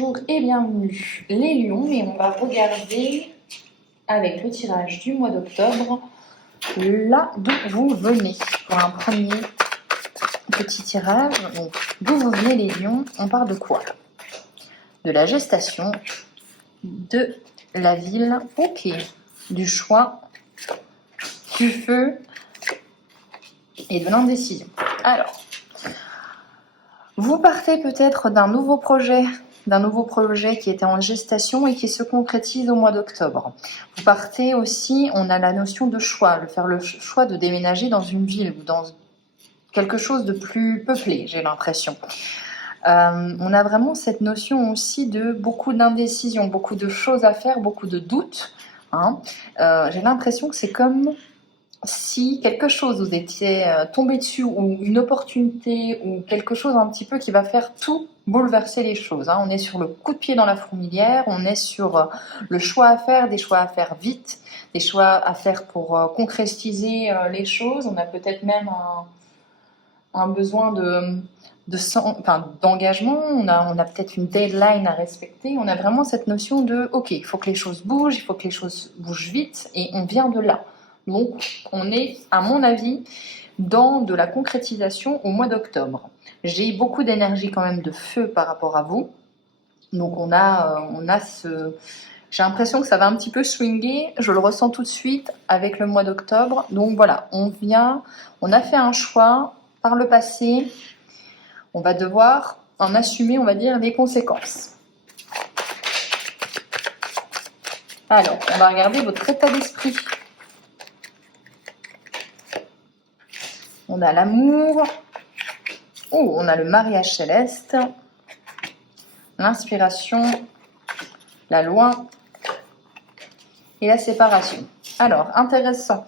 bonjour et bienvenue les lions, et on va regarder avec le tirage du mois d'octobre là d'où vous venez. Pour un premier petit tirage, donc d'où vous venez les lions, on parle de quoi? De la gestation, de la ville, ok, du choix, du feu et de l'indécision. Alors, vous partez peut-être d'un nouveau projet qui était en gestation et qui se concrétise au mois d'octobre. Vous partez aussi, on a la notion de choix, faire le choix de déménager dans une ville ou dans quelque chose de plus peuplé, j'ai l'impression. On a vraiment cette notion aussi de beaucoup d'indécision, beaucoup de choses à faire, beaucoup de doutes. J'ai l'impression que c'est comme si quelque chose vous étiez tombé dessus, ou une opportunité, ou quelque chose un petit peu qui va faire tout bouleverser les choses. On est sur le coup de pied dans la fourmilière, on est sur le choix à faire, des choix à faire vite, des choix à faire pour concrétiser les choses. On a peut-être même un besoin d'engagement, on a peut-être une deadline à respecter. On a vraiment cette notion de ok, il faut que les choses bougent, il faut que les choses bougent vite, et on vient de là. Donc, on est, à mon avis, dans de la concrétisation au mois d'octobre. J'ai beaucoup d'énergie quand même de feu par rapport à vous. Donc, j'ai l'impression que ça va un petit peu swinguer. Je le ressens tout de suite avec le mois d'octobre. Donc, voilà, on a fait un choix par le passé. On va devoir en assumer, on va dire, les conséquences. Alors, on va regarder votre état d'esprit. On a l'amour, on a le mariage céleste, l'inspiration, la loi et la séparation. Alors, intéressant.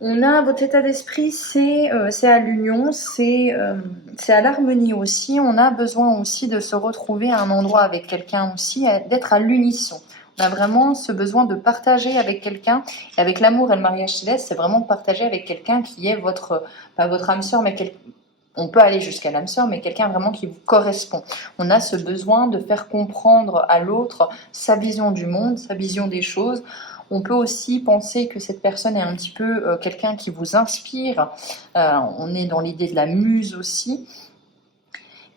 On a votre état d'esprit, c'est à l'union, c'est à l'harmonie aussi. On a besoin aussi de se retrouver à un endroit avec quelqu'un aussi, d'être à l'unisson. On a vraiment ce besoin de partager avec quelqu'un. Et avec l'amour et le mariage céleste, c'est vraiment de partager avec quelqu'un qui est pas votre âme sœur, mais on peut aller jusqu'à l'âme sœur, mais quelqu'un vraiment qui vous correspond. On a ce besoin de faire comprendre à l'autre sa vision du monde, sa vision des choses. On peut aussi penser que cette personne est un petit peu quelqu'un qui vous inspire. On est dans l'idée de la muse aussi.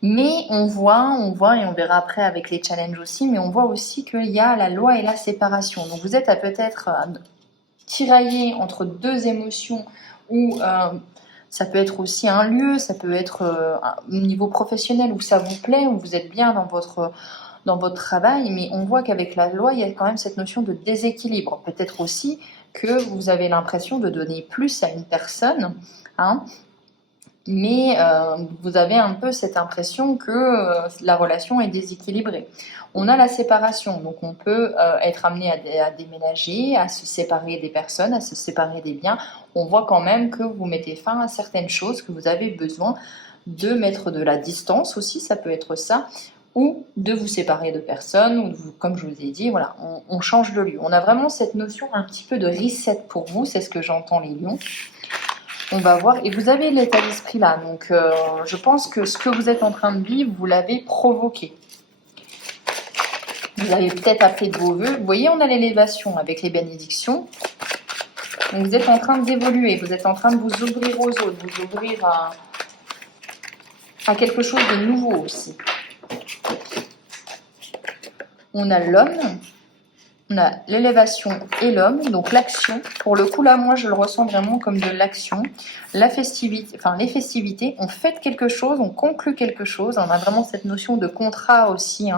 Mais on voit, et on verra après avec les challenges aussi, mais on voit aussi qu'il y a la loi et la séparation. Donc vous êtes peut-être tiraillé entre deux émotions, ou ça peut être aussi un lieu, ça peut être au niveau professionnel où ça vous plaît, où vous êtes bien dans votre travail, mais on voit qu'avec la loi, il y a quand même cette notion de déséquilibre. Peut-être aussi que vous avez l'impression de donner plus à une personne, mais vous avez un peu cette impression que la relation est déséquilibrée. On a la séparation, donc on peut être amené à déménager, à se séparer des personnes, à se séparer des biens. On voit quand même que vous mettez fin à certaines choses, que vous avez besoin de mettre de la distance aussi, ça peut être ça, ou de vous séparer de personnes, ou comme je vous ai dit, voilà, on change de lieu. On a vraiment cette notion un petit peu de reset pour vous, c'est ce que j'entends les lions. On va voir, et vous avez l'état d'esprit là, donc je pense que ce que vous êtes en train de vivre, vous l'avez provoqué. Vous avez peut-être appelé de vos voeux. Vous voyez, on a l'élévation avec les bénédictions. Donc vous êtes en train d'évoluer, vous êtes en train de vous ouvrir aux autres, vous ouvrir à quelque chose de nouveau aussi. On a l'homme, on a l'élévation et l'homme, donc l'action. Pour le coup là, moi je le ressens vraiment comme de l'action. La festivité, les festivités, on fête quelque chose, on conclut quelque chose. On a vraiment cette notion de contrat aussi.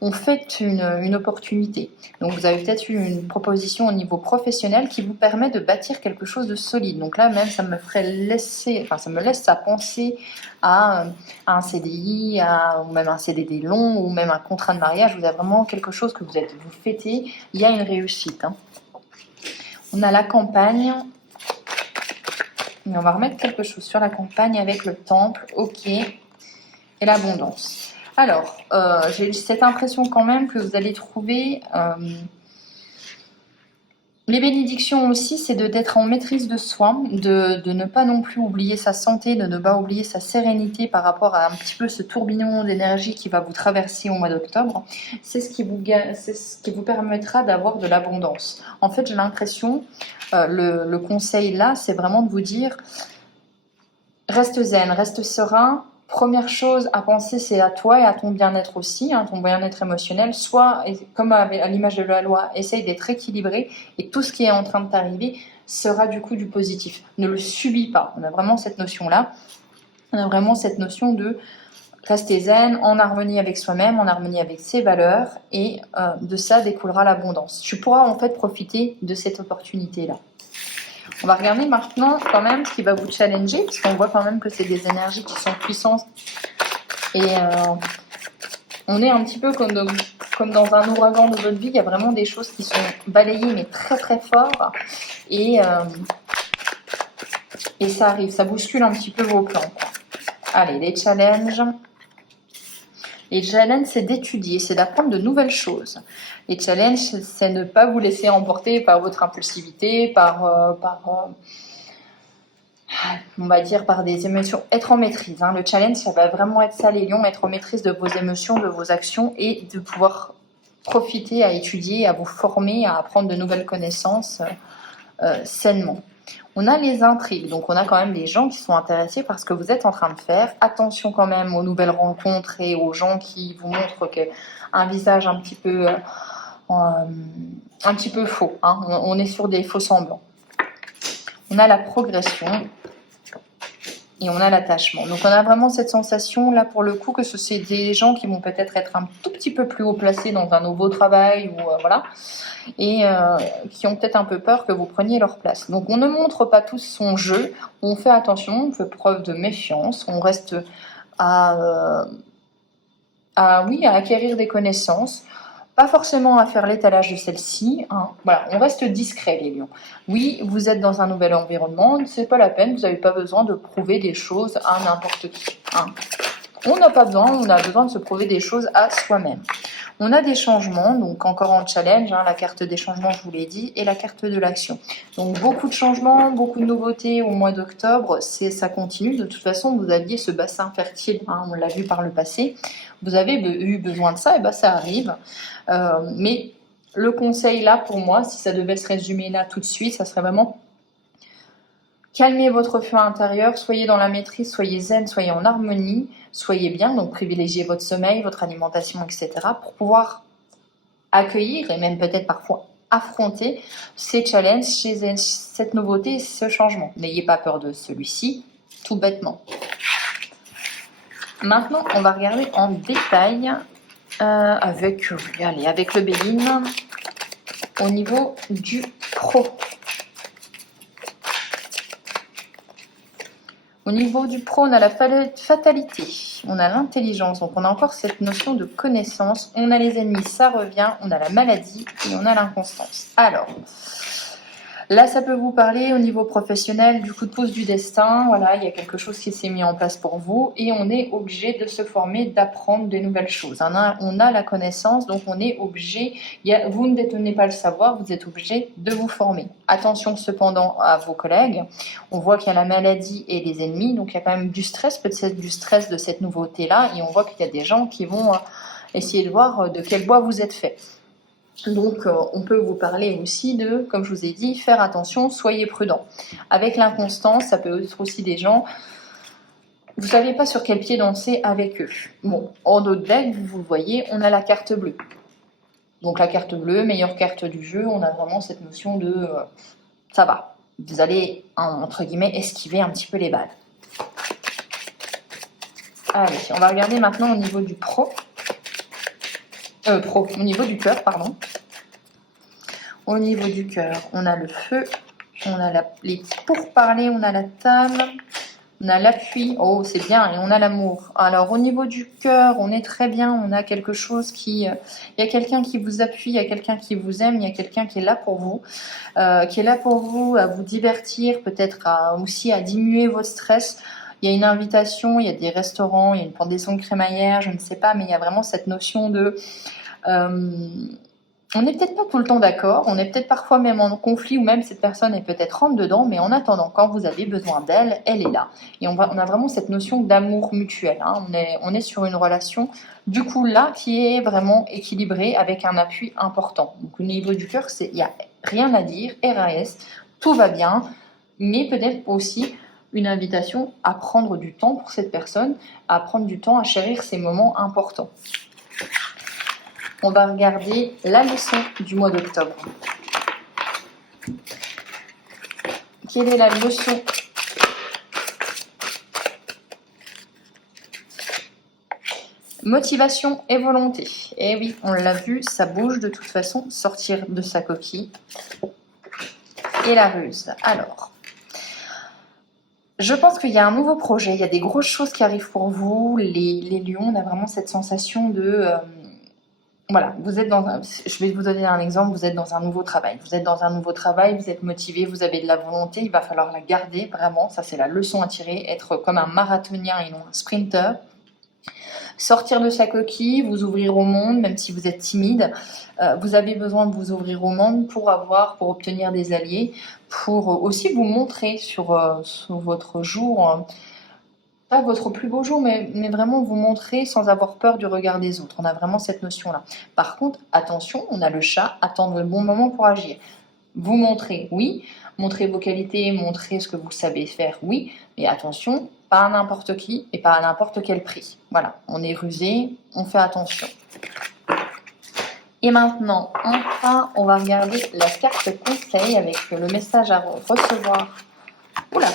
On fête une opportunité. Donc vous avez peut-être eu une proposition au niveau professionnel qui vous permet de bâtir quelque chose de solide. Donc là même, ça me laisse à penser à un CDI, ou même un CDD long, ou même un contrat de mariage. Vous avez vraiment quelque chose que vous fêtez. Il y a une réussite. On a la campagne. Mais on va remettre quelque chose sur la campagne avec le temple, ok, et l'abondance. Alors, j'ai cette impression quand même que vous allez trouver Les bénédictions aussi, c'est d'être en maîtrise de soi, de ne pas non plus oublier sa santé, de ne pas oublier sa sérénité par rapport à un petit peu ce tourbillon d'énergie qui va vous traverser au mois d'octobre. C'est ce qui vous permettra d'avoir de l'abondance. En fait, j'ai l'impression, le conseil là, c'est vraiment de vous dire, reste zen, reste serein. Première chose à penser, c'est à toi et à ton bien-être aussi, hein, ton bien-être émotionnel. Soit, comme à l'image de la loi, essaye d'être équilibré et tout ce qui est en train de t'arriver sera du coup du positif. Ne le subis pas. On a vraiment cette notion-là. On a vraiment cette notion de rester zen, en harmonie avec soi-même, en harmonie avec ses valeurs, et de ça découlera l'abondance. Tu pourras en fait profiter de cette opportunité-là. On va regarder maintenant quand même ce qui va vous challenger, parce qu'on voit quand même que c'est des énergies qui sont puissantes. Et on est un petit peu comme dans un ouragan de votre vie, il y a vraiment des choses qui sont balayées, mais très très fort. Et ça arrive, ça bouscule un petit peu vos plans. Allez, les challenges. Les challenges, c'est d'étudier, c'est d'apprendre de nouvelles choses. Les challenges, c'est ne pas vous laisser emporter par votre impulsivité, on va dire par des émotions. Être en maîtrise. Hein. Le challenge, ça va vraiment être ça, les lions, être en maîtrise de vos émotions, de vos actions et de pouvoir profiter à étudier, à vous former, à apprendre de nouvelles connaissances sainement. On a les intrigues, donc on a quand même des gens qui sont intéressés par ce que vous êtes en train de faire. Attention quand même aux nouvelles rencontres et aux gens qui vous montrent un visage un petit peu faux. Hein. On est sur des faux semblants. On a la progression et on a l'attachement. Donc on a vraiment cette sensation là pour le coup que c'est des gens qui vont peut-être être un tout petit peu plus haut placés dans un nouveau travail ou voilà. Et qui ont peut-être un peu peur que vous preniez leur place. Donc on ne montre pas tous son jeu, on fait attention, on fait preuve de méfiance, on reste à acquérir des connaissances, pas forcément à faire l'étalage de celle-ci. Hein. Voilà, on reste discret les lions. Oui, vous êtes dans un nouvel environnement, c'est pas la peine, vous n'avez pas besoin de prouver des choses à n'importe qui. Hein. On n'a pas besoin, on a besoin de se prouver des choses à soi-même. On a des changements, donc encore en challenge, hein, la carte des changements, je vous l'ai dit, et la carte de l'action. Donc beaucoup de changements, beaucoup de nouveautés au mois d'octobre, ça continue. De toute façon, vous aviez ce bassin fertile, hein, on l'a vu par le passé. Vous avez eu besoin de ça, et ben ça arrive. Mais le conseil là, pour moi, si ça devait se résumer là tout de suite, ça serait vraiment calmez votre feu intérieur, soyez dans la maîtrise, soyez zen, soyez en harmonie, soyez bien, donc privilégiez votre sommeil, votre alimentation, etc. pour pouvoir accueillir et même peut-être parfois affronter ces challenges, cette nouveauté, ce changement. N'ayez pas peur de celui-ci, tout bêtement. Maintenant, on va regarder en détail avec le Béline au niveau du pro. Au niveau du pro, on a la fatalité, on a l'intelligence, donc on a encore cette notion de connaissance, on a les ennemis, ça revient, on a la maladie et on a l'inconstance. Alors, là, ça peut vous parler au niveau professionnel du coup de pouce du destin. Voilà, il y a quelque chose qui s'est mis en place pour vous et on est obligé de se former, d'apprendre de nouvelles choses. On a la connaissance, donc on est obligé. Vous ne détenez pas le savoir, vous êtes obligé de vous former. Attention cependant à vos collègues. On voit qu'il y a la maladie et les ennemis, donc il y a quand même du stress, peut-être du stress de cette nouveauté-là. Et on voit qu'il y a des gens qui vont essayer de voir de quel bois vous êtes fait. Donc, on peut vous parler aussi de, comme je vous ai dit, faire attention, soyez prudent. Avec l'inconstance, ça peut être aussi des gens, vous ne savez pas sur quel pied danser avec eux. Bon, en autre deck, vous voyez, on a la carte bleue. Donc, la carte bleue, meilleure carte du jeu, on a vraiment cette notion de ça va. Vous allez, entre guillemets, esquiver un petit peu les balles. Allez, on va regarder maintenant au niveau du au niveau du cœur, pardon. Au niveau du cœur, on a le feu, on a les pourparlers, on a la table, on a l'appui, oh c'est bien, et on a l'amour. Alors au niveau du cœur, on est très bien, on a quelque chose il y a quelqu'un qui vous appuie, il y a quelqu'un qui vous aime, il y a quelqu'un qui est là pour vous, à vous divertir, peut-être aussi à diminuer votre stress. Il y a une invitation, il y a des restaurants, il y a une pendaison de crémaillère, je ne sais pas, mais il y a vraiment cette notion de On n'est peut-être pas tout le temps d'accord, on est peut-être parfois même en conflit ou même cette personne est peut-être rentre dedans, mais en attendant, quand vous avez besoin d'elle, elle est là. Et on a vraiment cette notion d'amour mutuel. Hein. On est sur une relation, du coup, là, qui est vraiment équilibrée avec un appui important. Donc, au niveau du cœur, il n'y a rien à dire, RAS, tout va bien, mais peut-être aussi une invitation à prendre du temps pour cette personne, à prendre du temps à chérir ces moments importants. On va regarder la leçon du mois d'octobre. Quelle est la leçon? Motivation et volonté. Et oui, on l'a vu, ça bouge de toute façon, sortir de sa coquille. Et la ruse. Alors, je pense qu'il y a un nouveau projet, il y a des grosses choses qui arrivent pour vous. Les lions, on a vraiment cette sensation de... voilà, vous êtes je vais vous donner un exemple, vous êtes dans un nouveau travail. Vous êtes dans un nouveau travail, vous êtes motivé, vous avez de la volonté, il va falloir la garder, vraiment, ça c'est la leçon à tirer, être comme un marathonien et non un sprinter. Sortir de sa coquille, vous ouvrir au monde, même si vous êtes timide. Vous avez besoin de vous ouvrir au monde pour obtenir des alliés, pour aussi vous montrer sur votre jour... pas votre plus beau jour, mais vraiment vous montrer sans avoir peur du regard des autres. On a vraiment cette notion-là. Par contre, attention, on a le chat, attendre le bon moment pour agir. Vous montrez, oui, montrez vos qualités, montrez ce que vous savez faire, oui, mais attention, pas à n'importe qui et pas à n'importe quel prix. Voilà, on est rusé, on fait attention. Et maintenant, enfin, on va regarder la carte conseil avec le message à recevoir. Oula,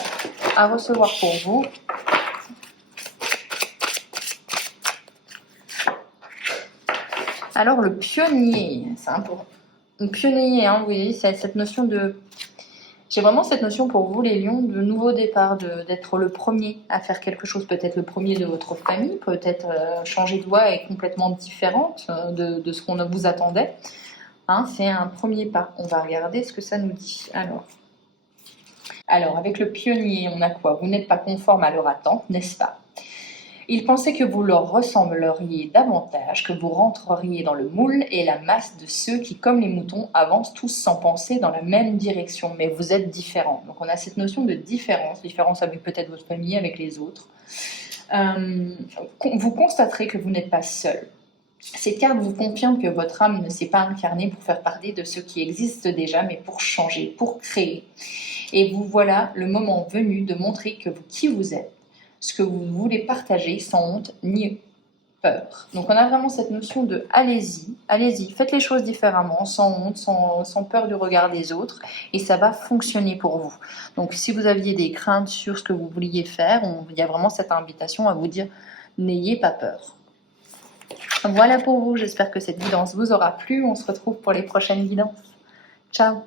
à recevoir pour vous. Alors, le pionnier, c'est important. Le pionnier, hein, vous voyez, c'est cette notion de... J'ai vraiment cette notion pour vous, les lions, de nouveau départ, d'être le premier à faire quelque chose, peut-être le premier de votre famille, peut-être changer de voie est complètement différente de ce qu'on vous attendait. Hein, c'est un premier pas. On va regarder ce que ça nous dit. Alors, avec le pionnier, on a quoi? Vous n'êtes pas conforme à leur attente, n'est-ce pas? Ils pensaient que vous leur ressembleriez davantage, que vous rentreriez dans le moule et la masse de ceux qui, comme les moutons, avancent tous sans penser dans la même direction. Mais vous êtes différents. Donc on a cette notion de différence avec peut-être votre famille, avec les autres. Vous constaterez que vous n'êtes pas seul. Cette carte vous confirme que votre âme ne s'est pas incarnée pour faire partie de ce qui existe déjà, mais pour changer, pour créer. Et vous voilà le moment venu de montrer qui vous êtes, ce que vous voulez partager sans honte ni peur. Donc on a vraiment cette notion de allez-y, faites les choses différemment, sans honte, sans peur du regard des autres, et ça va fonctionner pour vous. Donc si vous aviez des craintes sur ce que vous vouliez faire, il y a vraiment cette invitation à vous dire n'ayez pas peur. Voilà pour vous, j'espère que cette guidance vous aura plu. On se retrouve pour les prochaines guidances. Ciao!